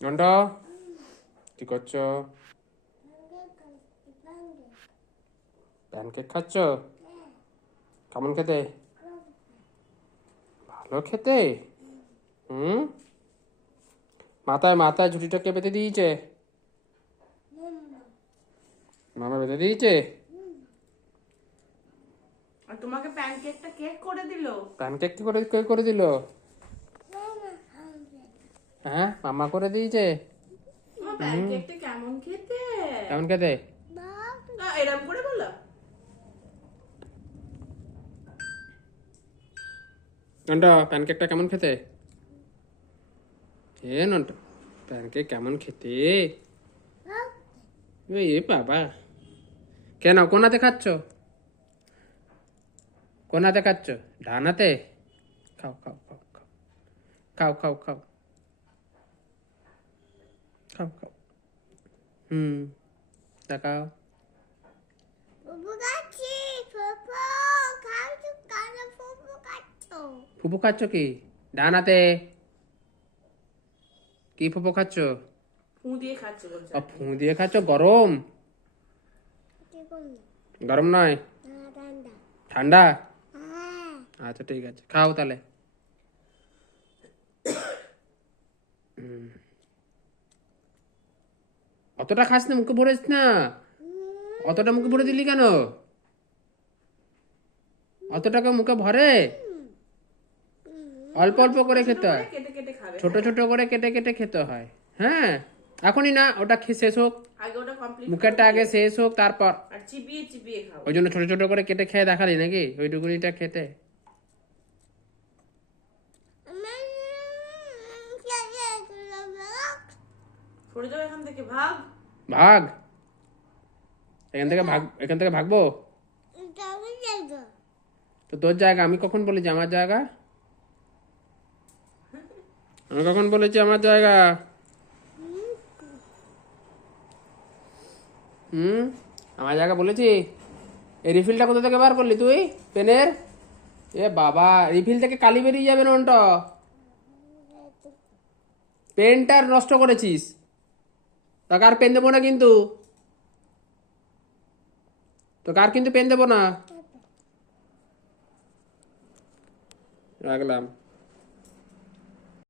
নন্টা কি করছো? প্যানকেক খাচ্ছ? কেমন খেতে? ভালো খেতে। হুম, মাথায় মাথায় ঝুঁটিটা কে বেঁধে দিয়েছে? মামা বেঁধে দিয়েছে। আর তোমাকে প্যানকেকটা কে করে দিল? প্যানকেক কি করে কে করে দিল? হ্যাঁ, মামা করে দিয়েছে। তোমার হুম, প্যানকেকটা কেমন খেতে? কেমন খেতে? না, এরম করে বলো। নন্টা প্যানকেকটা কেমন খেতে? এ নন্টা, প্যানকেক কেমন খেতে? এ বাবা, কেন কোন হাতে খাচ্ছ? কোন হাতে খাচ্ছ? ডান হাতে? খাও খাও খাও খাও খাও খাও খাও খাও খাও। হুম, দেখাও। ফুফু খাচ্ছ কি? ডান হাতে কি ফুফু খাচ্ছ? ফু দিয়ে খাচ্ছে বলছে আর কি। ফু দিয়ে খাচ্ছ? গরম? গরম নয়, ঠান্ডা। আচ্ছা ঠিক আছে, খাও তাহলে। অতটা খাস না, মুখে ভরেছ না। অতটা মুখে ভরে দিলি কেন? অতটাকে মুখে ভরে? অল্প অল্প করে ছোট ছোট খেতে করে হয়। কেটে কেটে খাবে, ছোট হ্যাঁ। ছোট করে কেটে কেটে খেতে হয়। হ্যাঁ, এখনই না, ওটা শেষ হোক। আগে ওটা কমপ্লিট করো মুখেরটা আগে দিয়ে। শেষ হোক, তারপর। আর চিবিয়ে চিবিয়ে খাও। ওই জন্য ছোট ছোট করে কেটে খেয়ে দেখালি নাকি ওইটুকুনিটা খেতে? সরে যাও এখান থেকে, ভাগ। ভাগ, এখান থেকে ভাগ, এখান থেকে ভাগবো? তো তোর জায়গা, আমি কখন বলেছি আমার জায়গা? আমি কখন বলেছি আমার জায়গা? হুম, আমার জায়গা বলেছি? এই রিফিলটা কোথা থেকে বার করলি তুই পেনের? এ বাবা, রিফিল থেকে কালি বেরিয়ে যাবে নন্টা। পেনটা নষ্ট করেছিস। তোকে আর পেন দেবো না কিন্তু। তোকে আর কিন্তু পেন দেবো না। রাখলাম।